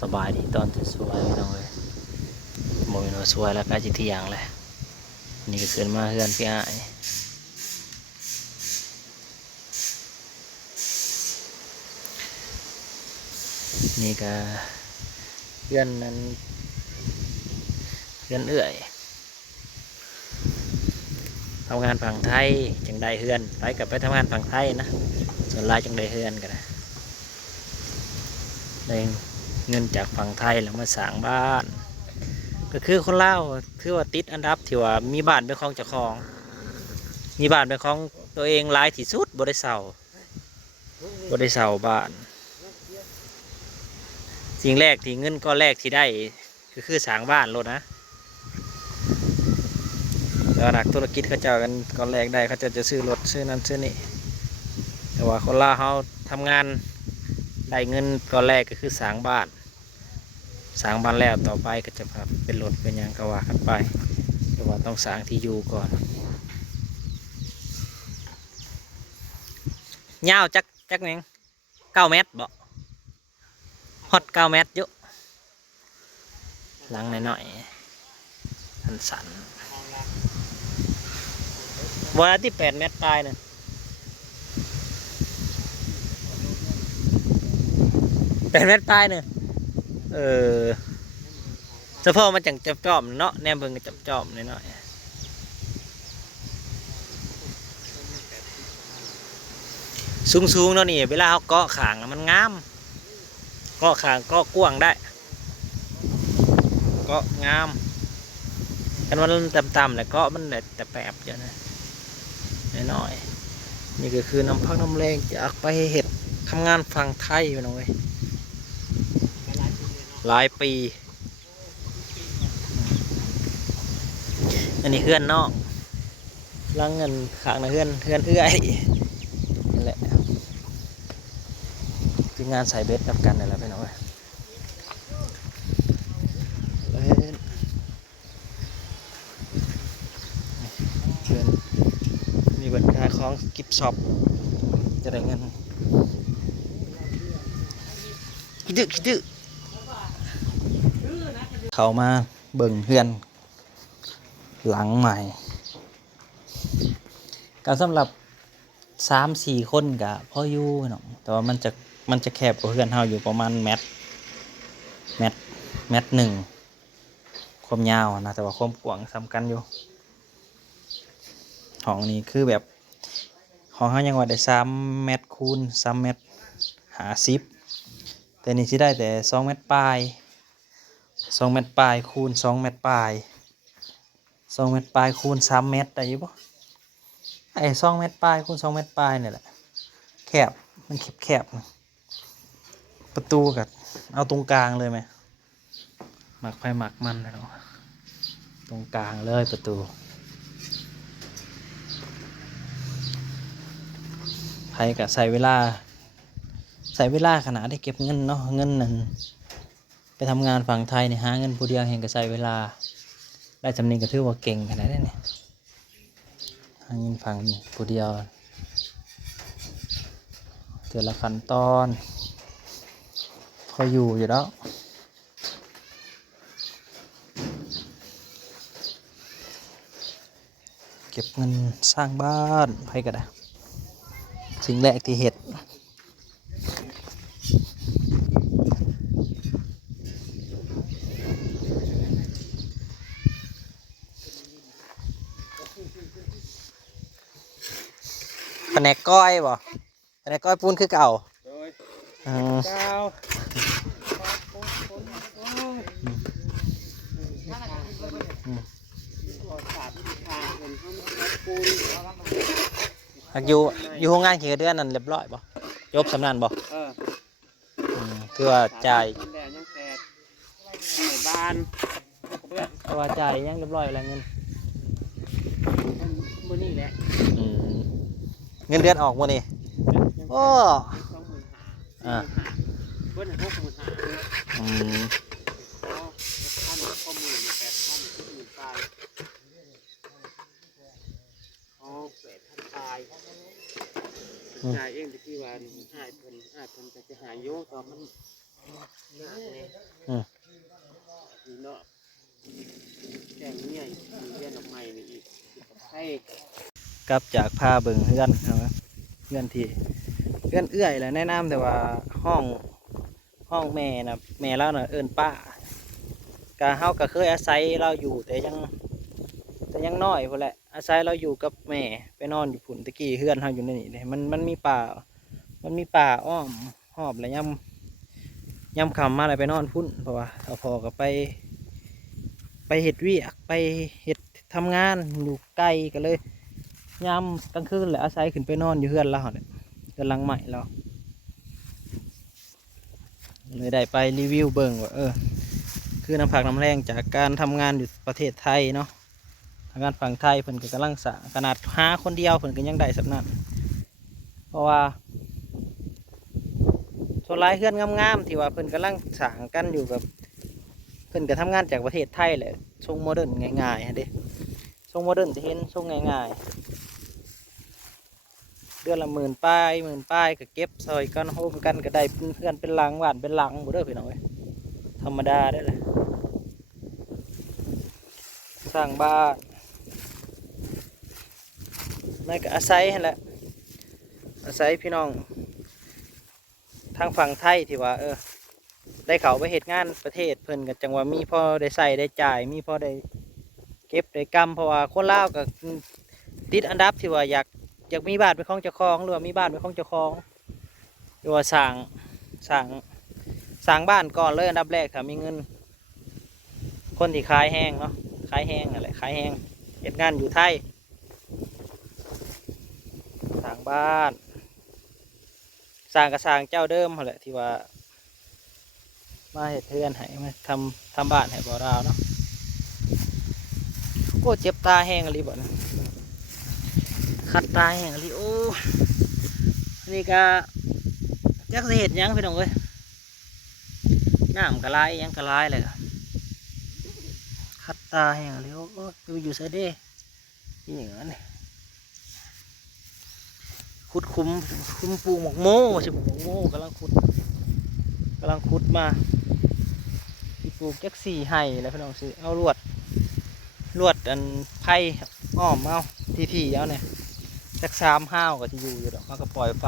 สบายดีตอนที่สวยพี่น้องเลยโมยนสวยแล้วก็จิที่อย่างแหละนี่ก็ขึ้นมาเฮือนพี่อ้ายนี่ก็เฮือนนั้นเฮือนเอื่อยทำงานฝั่งไทยจังได้เฮือนไปกับไปทำงานฝั่งไทยนะส่วนลายจังได้เฮือนกันนะได้เงินจากฝั่งไทยแล้วมาสร้างบ้านก็คือคนลาวคือว่าติดอันดับที่ว่ามีบ้านเป็นของเจ้าของมีบ้านเป็นของตัวเองหลายที่สุดบ่ได้เช่าบ้านสิ่งแรกที่เงินก้อนแรกที่ได้ก็คือสร้างบ้านรถนะแล้วนักธุรกิจเขาเจ้ากันก้อนแรกได้เขาจะซื้อรถซื้อนั้นซื้อนี่แต่ว่าคนลาวเขาทำงานได้เงินก้อนแรกก็คือสร้างบ้านแล้วต่อไปก็จะเป็นรถเป็นอย่างก็ว่ากันไปแต่ว่าต้องสร้างที่อยู่ก่อนยาวจักนึง9 เมตรบ่ฮอต9 เมตรอยู่หลังหน่อยๆสันวันที่8 เมตรปลายเนี่ย8 เมตรปลายเนี่ยเออเฉพาะมันจังจับจอมเนาะแนมเบิ่งจับจอมหน่อยๆสูงเนาะนี่เวลาเขาเกาะขางมันงามเกาะขางเกาะกว้างได้เกาะงามกันมันต่ำๆแต่เกาะมันแต่แปบเยอะนะน้อยๆนี่ก็คือน้ำพักน้ำแรงจากไปเห็ดทำงานฝั่งไทยไปหน่อยหลายปีอันนี้เพื่อนนอกลังเงินขางนะเพื่อนเอื้อยนั่นแหละคืองานสายเบสกับกันนั่นแหละไปหน่อยเพื่อนมีบัตรค่าของกิฟต์ช็อปจะได้เงินคิดดื้อเขามาเบิ่งเพื่อนหลังใหม่การสำหรับ3-4 คนกับพ่ออยู่เนาะแต่ว่ามันจะแคบกว่าเพื่อนเฮาอยู่ประมาณเมตรหนึ่งความยาวนะแต่ว่าความกว้างสำคัญอยู่ห้องนี้คือแบบห้องเฮายังว่าได้3 เมตรคูณ3 เมตร 50แต่นี่สิได้แต่2 เมตรปลายคูณ2 เมตรปลายคูณ3 เมตรได้อยู่ปะไอ้2 เมตรปลายคูณ2 เมตรปลายเนี่ยแหละแคบมันแคบประตูกับเอาตรงกลางเลยไหมหมักไฟหมักมันนะเนาะตรงกลางเลยประตูไผกับใส่เวลาขนาดได้เก็บเงินเนาะเงินนั่นไปทำงานฝั่งไทยเนี่ยหาเงินผู้เดียวเห็นกับใส่เวลาได้จำนี้ก็ถือว่าเก่งขนาดนี้เนี่ยหาเงินฝั่งผู้เดียวแต่ละขั้นตอนพออยู่แล้วเก็บเงินสร้างบ้านไปก็ได้สิ่งแรกที่เห็ดแผนกก้อยบ่แผนกก้อยปูนคือเก่าเก่าอยู่โรงงานกี่เดือนนั่นเรียบร้อยบ่จบสำนันบ่คือว่าจ่ายบ้านคือว่าจ่ายยังเรียบร้อยอะไรเงินมื้อนี้แหละเงินเดือนออกมื้อนี้โอ้เพิ่นให้65,000จ่ายเองที่วันหายเพิ่นก็จะหายโยตอนมัน อืม นี่เนาะแกงเนี่ยมีเลี้ยนออกใหม่นี่อีกให้ กลับจากพาเบิ่งเฮือนครับเฮือนที่เฮือนเอื้อยแหละแนะนำแต่ว่าห้องแม่นะแม่เราน่ะเอิ้นป้ากะเฮาก็เคยอาศัยเราอยู่แต่ยังน้อยพุ่นแหละอาศัยเราอยู่กับแม่ไปนอนอยู่พุ่นตะกี้เฮือนเฮาอยู่ในนี่เลยมันมีป่าอ้อมหอบแล้วย่ำค่ำมาเลยไปนอนพุ่นเพราะว่าเอาพอก็ไปเฮ็ดเวียกไปเฮ็ดทำงานอยู่ไกลก็เลยยามกลางคืนแหละอาศัยขึ้นไปนอนอยู่เฮือนเราเนี่ยเฮือนหลังใหม่เราเลยได้ไปรีวิวเบิ่งว่าคือน้ำผักน้ำแรงจากการทำงานอยู่ประเทศไทยเนาะทางการฝั่งไทยเพิ่นก็กำลังสร้างขนาดหาคนเดียวเพิ่นก็ยังได้สำนักเพราะว่าโซลายเฮือนงามๆที่ว่าเพิ่นกำลังสร้างกันอยู่กับเพิ่นก็ทำงานจากประเทศไทยแหละทรงโมเดิร์นง่ายๆฮะเด้ทรงโมเดิร์นจะเห็นทรงง่ายๆเดือนละหมื่นป้ายก็เก็บซอยกันโฮมกันก็ได้เป็นเพื่อนเป็นหลังหวานเป็นหลังบ่เด้อพี่น้องเอ้ยธรรมดาได้เลยสร้างบ้านนั่นก็อาศัยนั่นแหละอาศัยพี่น้องทางฝั่งไทยที่ว่าได้เขาไปเหตุงานประเทศเพิ่นกับจังหวะมีพอได้ใส่ได้จ่ายมีพอได้เก็บได้กำเพราะว่าคนลาวก็ติดอันดับที่ว่าอยากมีบ้านเป็นของเจ้าของหรือว่ามีบ้านเป็นของเจ้าของหรือว่าสร้างสร้างบ้านก่อนเลยอันดับแรกถ้ามีเงินคนที่ขายแห้งเนาะขายแห้งอะไรขายแห้งเหตุงานอยู่ไทยสร้างบ้านสร้างกระสร้างเจ้าเดิมแหละที่ว่ามาเหตุเทือนให้มาทำบ้านให้บ่าวราวเนาะโอ้เจ็บตาแห้งอะไรบ่นะคัดตาแห้งอะไรโอ้นี่ก็จักสิเห็ดยังพี่น้องเอ้ยน้ำกระไรยังกระไรเลยคัดตาแห้งอะไรโอ้อยู่เสด็จนี่อย่างนั้นขุดคุมปลูกหมกโม่ใช่หมกโม่กำลังขุดมาปลูกจักสี่ไห่แล้วพี่น้องสิเอาลวดอันไผ่อ้อมเอาที่เอาเนี่ยจัก3 ห้าวก็จะอยู่ดอกมันก็ปล่อยไฟ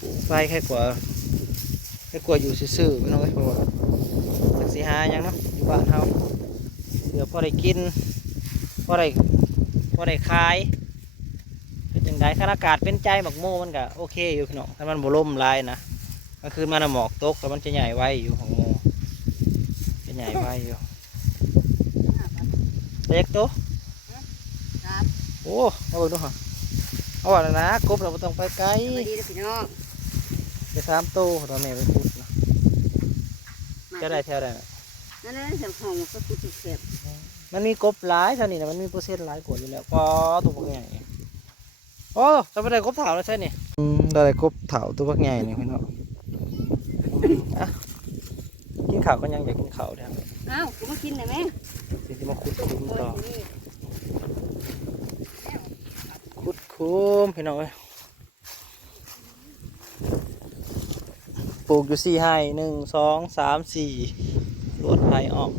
ปลูกไฟแค่กว่าอยู่ซื่อๆพี่น้องเพราะว่าจักสี่หายังเนาะอยู่บ้านเฮาเดี๋ยวพอได้กินพอได้ขายเป็นจังไดถ้าอากาศเป็นใจหมักโม่มันก็โอเคอยู่พี่น้องถ้ามันบ่ลมลายนะก็คือมันหมอกตกแล้วมันจะใหญ่ไว้อยู่ของโมจะใหญ่ไว้อยู่เล็กตัวโอ้เอาไปดูฮะเอาว่านะกบเราต้องไปไกลไป3 ตัวเราแม่ไปขุดนะจะได้แถวได้ไหม นั่นแหละเสียงห้องก็คือจุดเสียบ มันมีกบหลายเท่านี้นะมันมีเปอร์เซ็นต์หลายกว่าอยู่แล้วพอตัวพวกใหญ่โอ้จะไปได้กบเถาแล้วใช่นี่ได้กบเถาตัวพวกใหญ่นี่พี่น้องกินข้าวก็ยังอยากกินข้าวเดี๋ยว อ้าวกูมากินหน่อยไหม สิที่มาขุดคุ้มต่อขุดคุ้มพี่น้องเอ้ยปลูกอยู่4 ไร่1 2 3 4ลวดไผ่ออก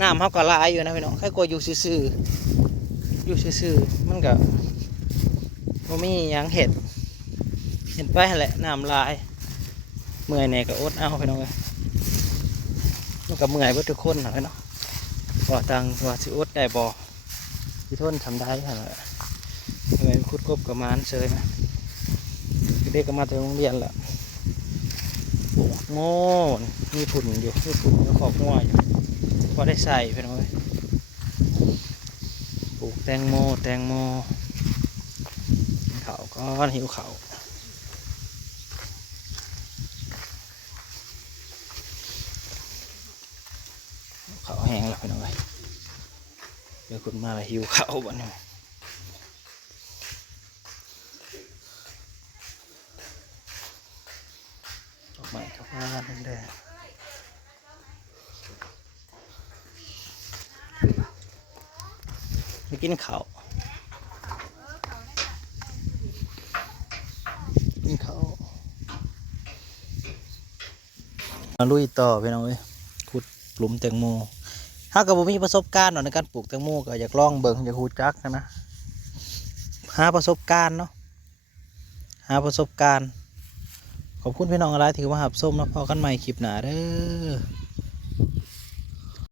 น้ำเขาก็หลายอยู่นะพี่น้องใครกลัวอยู่ซื่อมันก็บ่มีหยังเห็ดไปแหละน้ำลายเมื่อยเนี่ยก็อดเอาพี่น้องเลยมันก็เมื่อยเพื่อทุกคนนะพี่น้องบ่ตังว่าสิอดได้บ่สิทนทำได้ขนาดเมื่อยคุดกบกับมานเฉยนะเด็กก็มาถึงโรงเรียนแล้วโอ้โง่มีผุ่นอยู่ขอบหัวอยู่พอได้ใส่พี่น้องเลยปลูกแตงโมเขาก็หิวเขาแห้งแล้วพี่น้องเลยเดี๋ยวคุณมาแล้วหิวเขาบ้านนี้ออกมาเข้าบ้านแดงไปกินข้าว มาลุยต่อพี่น้องเอ้ยขุดหลุมแตงโมถ้ากับผมมีประสบการณ์ในการปลูกแตงโมก็อยากลองเบิ่งอยากฮู้จักนะหาประสบการณ์เนาะหาประสบการณ์ขอบคุณพี่น้องอะไรที่มาหับส้มนะพอกันใหม่คลิปหน้าเด้อ